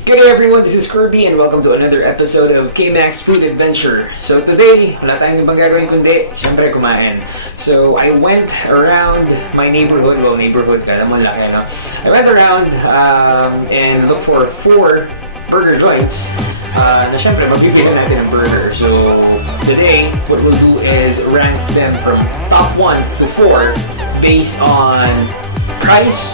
Good day everyone, this is Kirby and welcome to another episode of KMACS Food Adventure. So today, wala tayong ibang gagawin kundi, syempre kumain. So I went around my neighborhood, kala mo laki, no? I went around and looked for 4 burger joints na syempre magbibigyan natin ng burger. So today, what we'll do is rank them from top 1 to 4 based on price,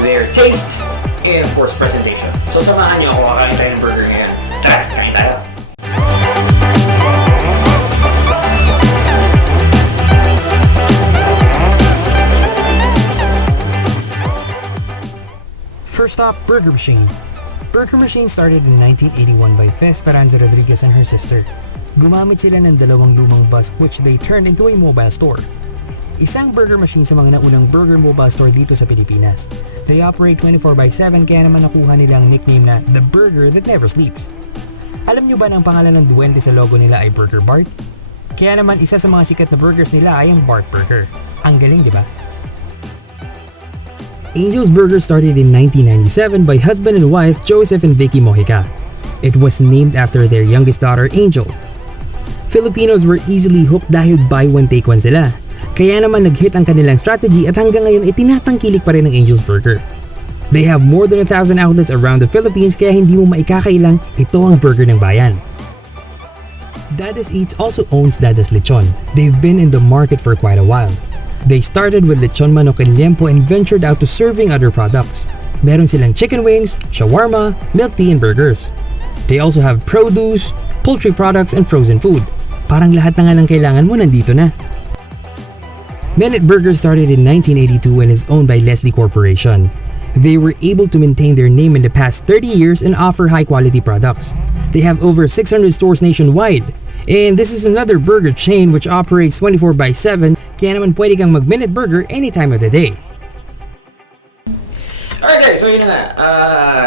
their taste, and of course, presentation. So samahan niyo ako, kakain tayo ng burger ngayon. Tara, kain tayo! First up, Burger Machine. Burger Machine started in 1981 by Fe Esperanza Rodriguez and her sister. Gumamit sila ng dalawang lumang bus which they turned into a mobile store. Isang burger machine sa mga naunang burger mobile store dito sa Pilipinas. They operate 24/7 kaya naman nakuha nila ang nickname na The Burger That Never Sleeps. Alam nyo ba na ang pangalan ng dwende sa logo nila ay Burger Bart? Kaya naman isa sa mga sikat na burgers nila ay ang Bart Burger. Ang galing, di ba? Angel's Burger started in 1997 by husband and wife Joseph and Vicky Mojica. It was named after their youngest daughter, Angel. Filipinos were easily hooked dahil Buy-1 Take-1 sila. Kaya naman nag-hit ang kanilang strategy at hanggang ngayon ay tinatangkilik pa rin ng Angel's Burger. They have more than 1,000 outlets around the Philippines kaya hindi mo maikakailang, ito ang burger ng bayan. Dada's Eats also owns Dada's Lechon. They've been in the market for quite a while. They started with lechon manok and liempo and ventured out to serving other products. Meron silang chicken wings, shawarma, milk tea, and burgers. They also have produce, poultry products, and frozen food. Parang lahat na nga ng kailangan mo nandito na. Minute Burger started in 1982 and is owned by Leslie Corporation. They were able to maintain their name in the past 30 years and offer high-quality products. They have over 600 stores nationwide. And this is another burger chain which operates 24/7, kaya naman pwede kang mag-Minute Burger any time of the day. Alright guys, so yun na nga.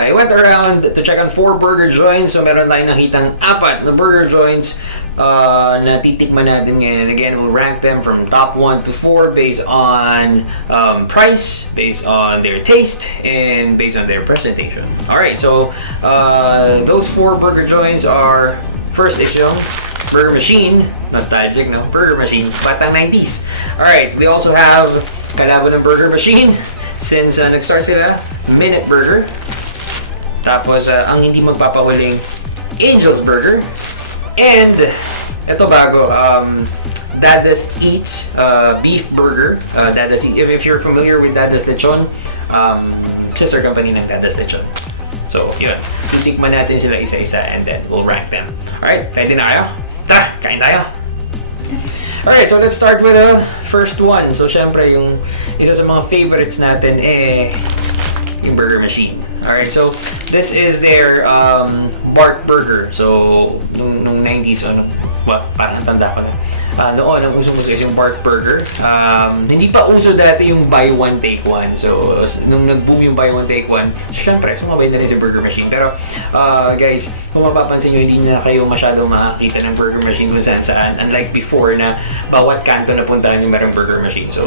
I went around to check on 4 burger joints. So meron tayong nakitang 4 na burger joints na titikman natin ngayon. Again, we'll rank them from top 1 to 4 based on price, based on their taste, and based on their presentation. Alright, so those 4 burger joints are, first is yung Burger Machine. Nostalgic, no? Burger Machine. Batang 90s. Alright, we also have kalaban ng Burger Machine. Since nag-start sila, Minute Burger. Tapos, ang hindi magpapahuling Angel's Burger. And, ito bago, Dada's Eats Beef Burger. Dada's if you're familiar with Dada's Lechon, sister company ng Dada's Lechon. So, yun. Titikman natin sila isa-isa and then we'll rank them. Alright, ready na kayo? Tara, kain tayo! Alright, so let's start with the first one. So, syempre, yung isa sa mga favorites natin yung Burger Machine. Alright, so this is their Bart Burger. So, nung 90s, so, parang tanda ko na. Noon, ang uso is yung Bart Burger. Hindi pa uso dati yung Buy-1 Take-1. So, nung nag-boom yung Buy-1 Take-1, syempre, sumabay na rin si Burger Machine. Pero, guys, kung mapapansin nyo, hindi na kayo masyadong makakita ng Burger Machine kung saan. Unlike before na bawat kanto na puntahan yung merong Burger Machine. So,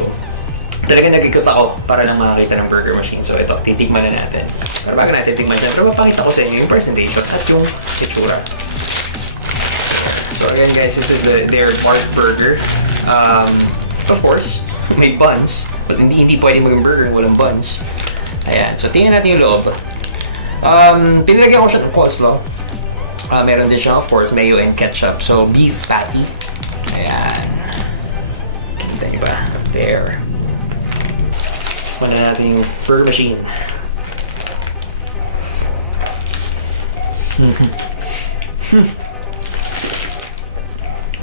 talagang nag-ikot ako para lang makakita ng Burger Machine. So, ito, titikman na natin. Pero bago natin titikman siya, pero mapakita ko sa inyo yung presentation at yung itsura. So again guys, this is their Bart Burger. Of course, may buns. But hindi pwede maging burger walang buns. Ayan, so tingnan natin yung loob. Pinilagyan ko siya ng coleslaw. Meron din siya of course, mayo and ketchup. So beef patty. Ayan. Kita nyo ba? There. Kunin natin yung Burger Machine.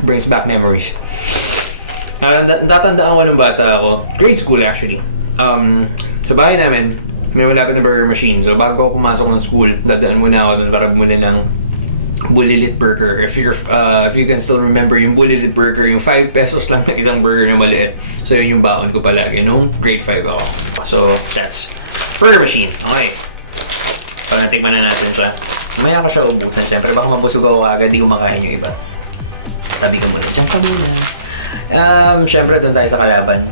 Brings back memories. Tatandaan ko ng bata ako. Grade school actually. Sa bahay namin, may malapit na Burger Machine. So bago ako pumasok ng school, dadaan muna ako doon para bumili ng Bulilit Burger. If you can still remember yung Bulilit Burger, yung 5 pesos lang na isang burger na maliit. So yun yung baon ko palagi nung grade 5 ako. So that's Burger Machine. Okay. Pag natikman na natin siya, mamaya ko siya ubusan. Siyempre baka mabusog ako agad, di ko makain yung iba. Tabi ka muna. Diyan ka muna. Siyempre doon tayo sa kalaban.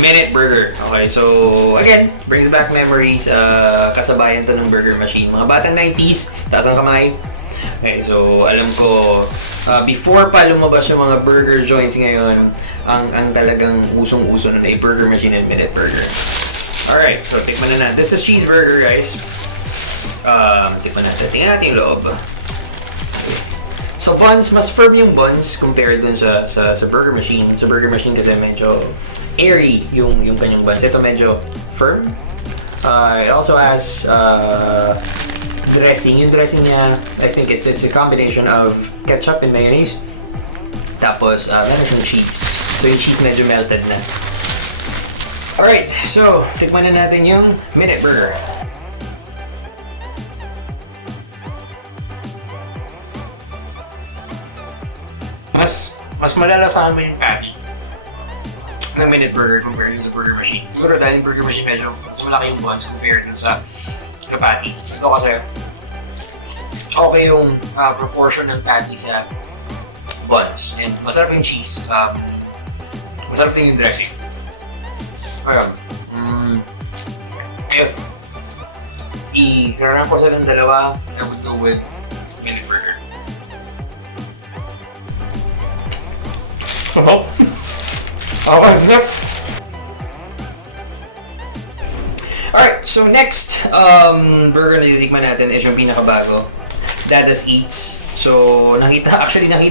minute burger. Okay, so again, brings back memories. Kasabayan to ng burger machine. Mga batang 90s, taas ang kamay. Okay, so alam ko, before pa lumabas yung mga burger joints ngayon, ang talagang usong-uso nun ay burger machine and minute burger. Alright, so tikman na natin. This is cheeseburger, guys. Tikman natin. Tingnan natin yung loob. Okay. So buns, mas firm yung buns compared dun sa burger machine. Sa burger machine kasi medyo airy yung kanyang buns. Ito medyo firm. It also has dressing. Yung dressing niya, I think it's a combination of ketchup and mayonnaise. Tapos meron siyang cheese. So yung cheese medyo melted na. Alright, so tikman na natin yung minute burger. Mas malalasahan mo yung patty ng minute burger compared sa burger machine. Siguro dahil yung burger machine medyo mas malaki yung buns compared dun sa patty. Ito kasi okay yung proportion ng patty sa buns. And masarap yung cheese. Masarap din yung dressing. Ayan. If i-rarang ko sa ng dalawa, I would go with minute burger. Oh. Okay. Alright, so next burger na titikman natin is yung pinakabago, Dada's Eats. So nakita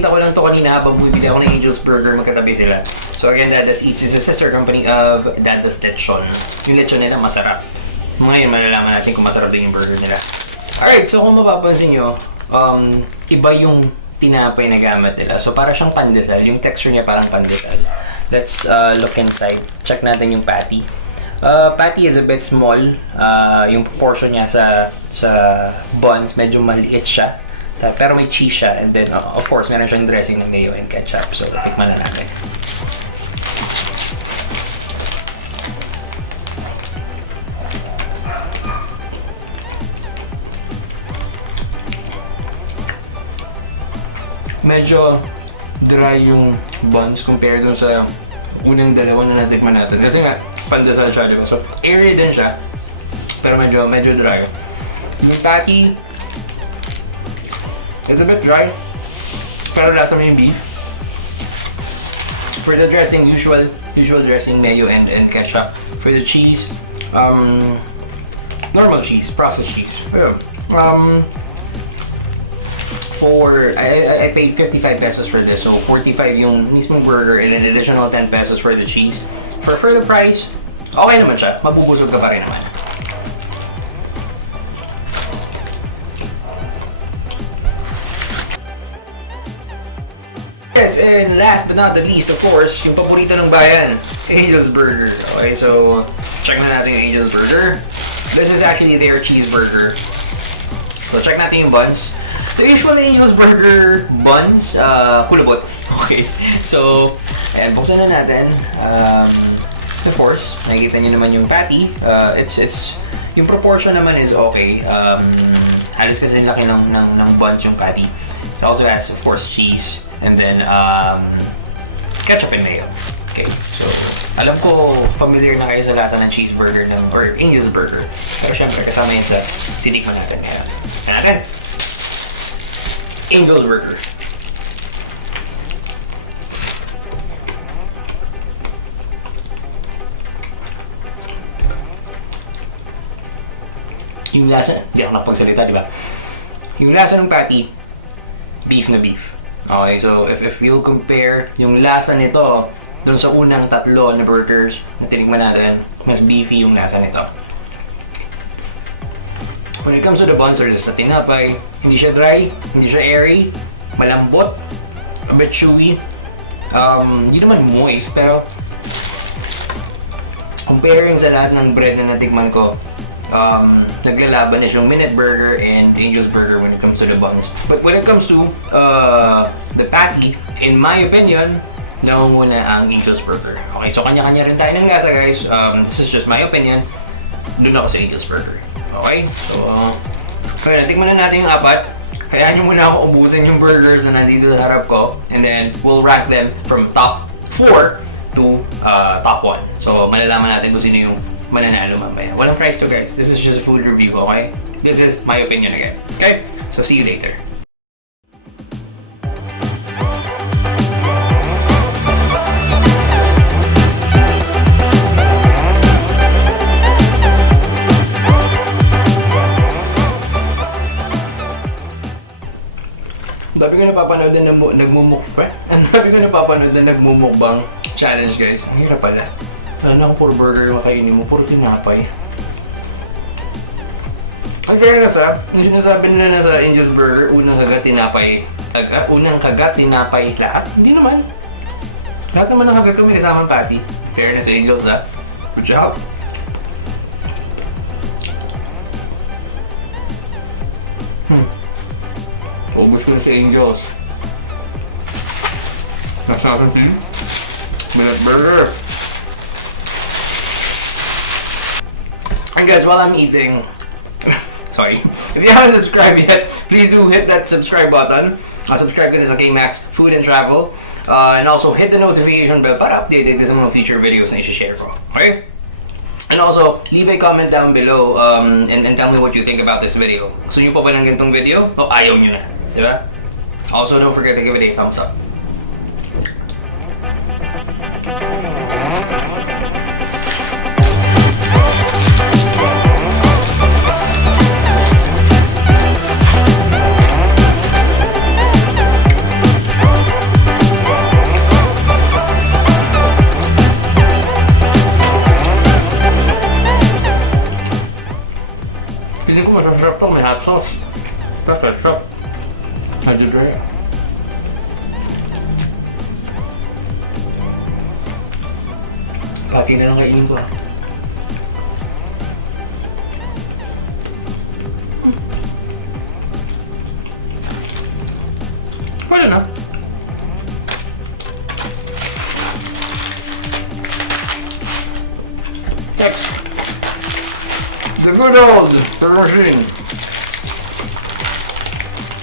ko lang to kanina habang bumibili ako ng Angel's Burger, magkatabi sila. So again, Dada's Eats is a sister company of Dada's Lechon. Yung lechon nila masarap. Ngayon malalaman natin kung masarap din yung burger nila. Alright, so kung mapapansin nyo, iba yung tinapay na gamit nila. So para siyang pandesal, yung texture niya parang pandesal. Let's look inside. Check natin yung patty. Patty is a bit small. Yung proportion niya sa buns, medyo maliit siya. Pero may cheese siya. And then, of course, meron siyang dressing ng mayo and ketchup. So, tikman na natin. Medyo dry yung buns compared dun sa unang dalawa na natikman natin. Kasi nga, pandesal siya, diba? So, airy din siya. Pero medyo dry. Yung patty, it's a bit dry. Pero lasa mo yung beef. For the dressing, usual dressing, mayo and ketchup. For the cheese, normal cheese, processed cheese. Yeah. I paid 55 pesos for this, so 45 yung mismong burger and an additional 10 pesos for the cheese. For the price, okay naman siya. Mabubusog ka pa rin naman. Yes, and last but not the least, of course, yung paborito ng bayan, Angel's Burger. Okay, so check na natin yung Angel's Burger. This is actually their cheeseburger. So check natin yung buns. The usual Angel's Burger buns, kulubot. Okay, so, ayan, buksan na natin. Of course, nakikita nyo naman yung patty. Yung proportion naman is okay. Halos kasi laki ng buns yung patty. It also has, of course, cheese and then ketchup and mayo. Okay, so alam ko familiar na kayo sa lasa ng cheeseburger or Angel's Burger. Pero syempre kasama yun sa titikman natin. Kaya natin. Angel's Burger. Yung lasa, hindi ako nakapagsalita, di ba? Yung lasa ng patty, beef na beef. Okay, so if you'll compare yung lasa nito dun sa unang tatlo na burgers na tinikman natin, mas beefy yung lasa nito. When it comes to the buns or sa tinapay, hindi siya dry, hindi siya airy, malambot, a bit chewy. Hindi naman moist, pero comparing sa lahat ng bread na natikman ko, naglalaban is yung Minute Burger and Angel's Burger when it comes to the buns. But when it comes to the patty, in my opinion, naunguna ang Angel's Burger. Okay, so kanya-kanya rin tayo ng lasa, guys. This is just my opinion. Doon ako sa Angel's Burger. Okay, so kaya natikman na natin yung apat. Kaya nyo muna ako ubusin yung burgers na nandito sa harap ko. And then, we'll rank them from top 4 to to top 1. So malalaman natin kung sino yung mananalo mamaya. Walang price to guys. This is just a food review, okay? This is my opinion again. Okay? So see you later. Ang dami ko napapanood na nagmumukbang challenge guys. Ang hirap pala. Sana ako puro burger yung makainin mo, puro tinapay. Ang fairness yung sinasabi nila na sa Angel's Burger, unang kagat tinapay lahat. Hindi naman. Lahat naman ng kagat kami kasama patty. Fairness sa Angel's Good job. Ubus ko na si Angels. Nasa akin si Minute Burger. And guys, while I'm eating, sorry, if you haven't subscribed yet, please do hit that subscribe button. Subscribe ka na sa KMACS Food and Travel. And also hit the notification bell para updated ka sa mga future videos na i-share ko. Okay? And also, leave a comment down below and tell me what you think about this video. Gusto nyo pa ba ng ganitong video? O ayaw nyo na? Diba? Also, don't forget to give it a thumbs up. Feeling ko masasarap to, may hot sauce. Masasarap. Medyo dry. Pati na lang kainin ko. Wala na. Next. The good old machine.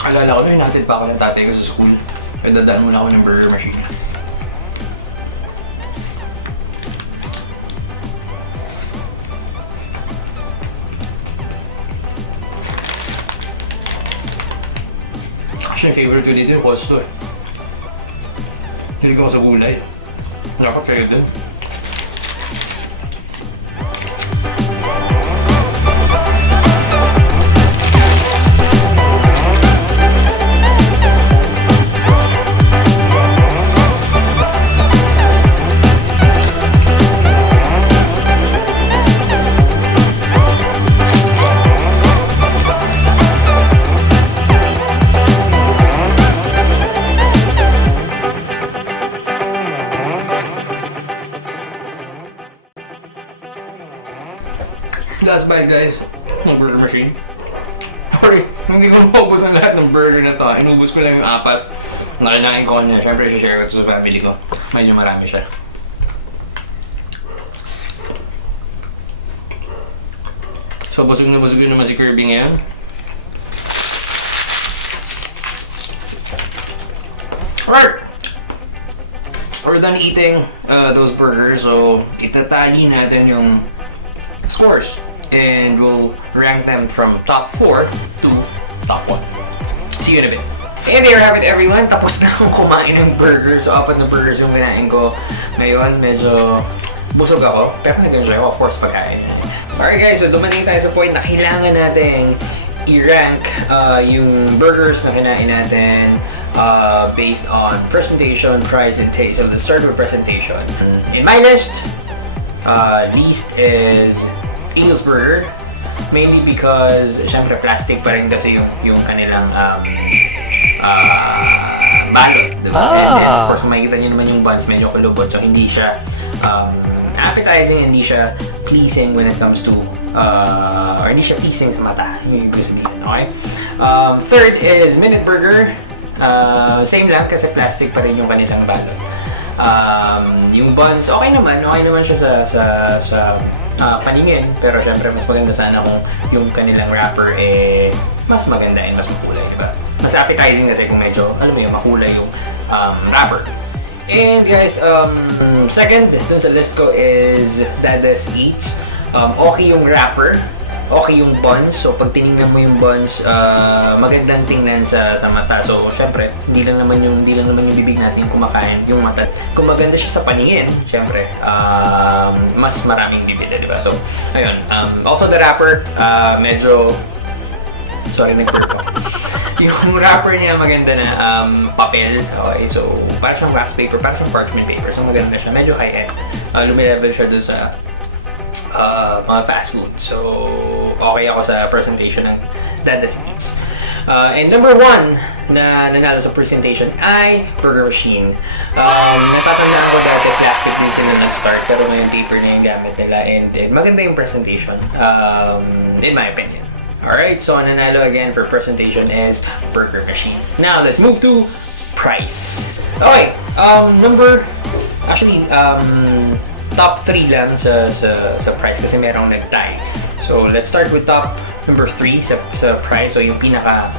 Alala ko, hinatid pa ako ng tatay ko sa school. Kaya dadaan muna ako ng burger machine. Actually, favorite ko dito yung kosto eh. Hindi ko sa gulay. Dapat kayo din. Last bite guys, ng burger machine. Sorry, hindi ko maubos ang lahat ng burger na to. Inubos ko lang yung 4. Nakinain ko niya. Siyempre, share ko ito sa family ko. Medyo marami siya. So, busog na naman si Kirby ngayon. Alright! We're done eating those burgers. So, itatali natin yung scores. And we'll rank them from top 4 to top 1. See you in a bit. And there you have it everyone. Tapos na akong kumain ng burgers. So, 4 na burgers yung kinain ko ngayon. Medyo busog ako. Pero nag-enjoy ako, of course, pagkain. Alright guys, so dumating tayo sa point na kailangan nating i-rank yung burgers na kinain natin based on presentation, price, and taste. So let's start with presentation. In my list, least is Angel's Burger, mainly because syempre plastic pa rin kasi yung kanilang balot, diba? And of course, kung makikita nyo naman yung buns, medyo kulubot, so hindi siya appetizing, hindi siya pleasing when it comes to or hindi siya pleasing sa mata, yung ibig sabihin, okay? Third is Minute Burger. Same lang kasi plastic pa rin yung kanilang balot. Yung buns, okay naman siya sa paningin, pero syempre mas maganda sana kung yung kanilang wrapper mas maganda and mas makulay, diba? Mas appetizing kasi kung medyo, alam mo yun, makulay yung wrapper. And guys, second dun sa list ko is Dada's Eats. Okay yung wrapper, okay yung buns. So pag tinignan mo yung buns, magandang tingnan sa mata. So syempre, hindi lang naman yung bibig natin yung kumakain, yung mata. Kung maganda siya sa paningin, syempre, mas maraming bibili, di ba? So ayun. Also the wrapper, medyo sorry, nag-burp ako. Yung wrapper niya maganda na papel. Okay, so para siyang wax paper, para siyang parchment paper. So maganda siya, medyo high-end. Lumilevel siya doon sa mga fast food. So okay ako sa presentation ng Dada's Eats. And number 1 na nanalo sa presentation ay Burger Machine. Natatandaan ko dati plastic minsan na nag-start, pero ngayon paper na yung gamit nila, and maganda yung presentation, in my opinion. Alright, so ang nanalo again for presentation is Burger Machine. Now, let's move to price. Okay, top 3 lang sa price kasi merong nag-tie. So, let's start with top number 3 sa price. So, yung pinaka,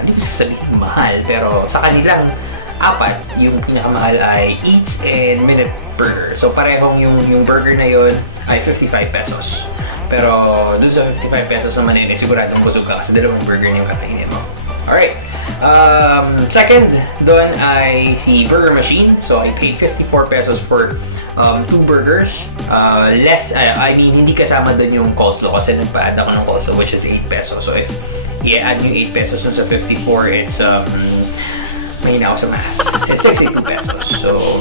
hindi ko sasabihin mahal, pero sa kanilang apat, yung pinakamahal ay Eats and Minute Burger. So, parehong yung burger na yun ay 55 pesos. Pero doon sa 55 pesos naman yun, siguradong busog ka kasi dalawang burger na yung kakainin mo. Alright. Second, doon ay si Burger Machine. So, I paid 54 pesos for 2 burgers. Hindi kasama doon yung coleslaw kasi nagpa-add ako ng coleslaw, which is 8 pesos. So, if i-add yung 8 pesos doon sa 54, it's, mahina ako sa math. It's 62 pesos. So,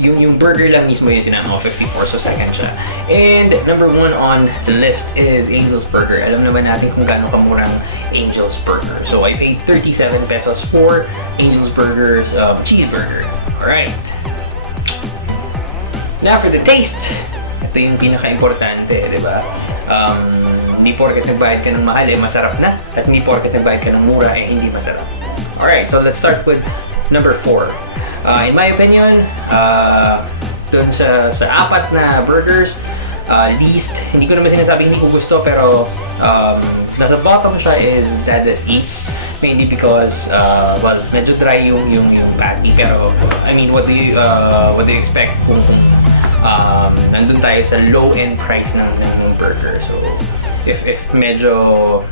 yung burger lang mismo yung sinama ko, 54, so second siya. And number 1 on the list is Angel's Burger. Alam naman natin kung gaano kamurang Angel's Burger. So I paid 37 pesos for Angel's Burger's cheeseburger. Alright. Now for the taste. Ito yung pinaka-importante, di ba? Hindi porket nagbayad ka ng mahal, masarap na. At hindi porket nagbayad ka ng mura, hindi masarap. Alright, so let's start with number 4. In my opinion, dun sa apat na burgers, least, hindi ko naman sinasabi hindi ko gusto, pero nasa bottom siya is Dada's Eats, mainly because medyo dry yung patty, pero I mean, what do you expect kung nandun tayo sa low end price ng burger. So if medyo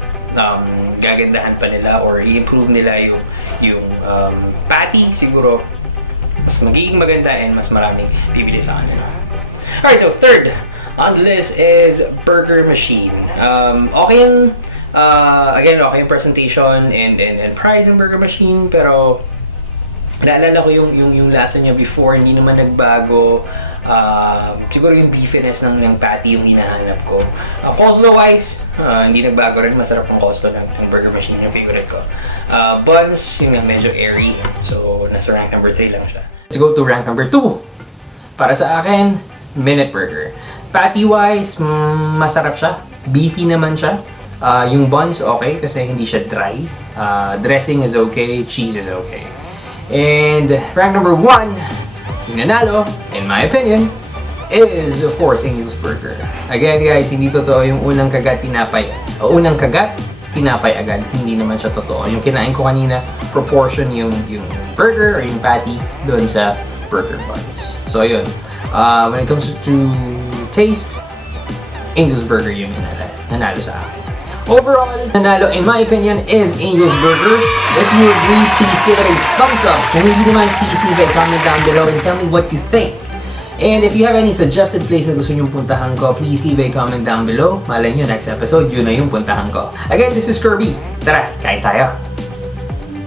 gagandahan pa nila or i-improve nila yung patty, siguro mas magiging maganda and mas maraming bibili sa kanila. Alright, so third on the list is Burger Machine. Okay yung okay yung presentation and price ng Burger Machine, pero naalala ko yung lasa niya before, hindi naman nagbago. Siguro yung beefiness ng patty yung hinahanap ko. Coleslaw wise, hindi nagbago rin. Masarap ang coleslaw ng Burger Machine, yung favorite ko. Buns, yung medyo airy. So, nasa rank number 3 lang siya. Let's go to rank number 2. Para sa akin, Minute Burger. Patty wise, masarap siya. Beefy naman siya. Yung buns, okay, kasi hindi siya dry. Dressing is okay. Cheese is okay. And rank number 1, yung nanalo, in my opinion, is of course Angel's Burger. Again guys, hindi totoo yung unang kagat tinapay agad. Hindi naman siya totoo. Yung kinain ko kanina, proportion yung burger or yung patty doon sa burger buns. So ayun, when it comes to taste, Angel's Burger yung nanalo sa akin. Overall, nanalo in my opinion is Angel's Burger. If you agree, please give it a thumbs up. Kung hindi naman, please leave a comment down below and tell me what you think. And if you have any suggested place na gusto nyong puntahan ko, please leave a comment down below. Malay nyo, next episode, yun na yung puntahan ko. Again, this is Kirby. Tara, kain tayo!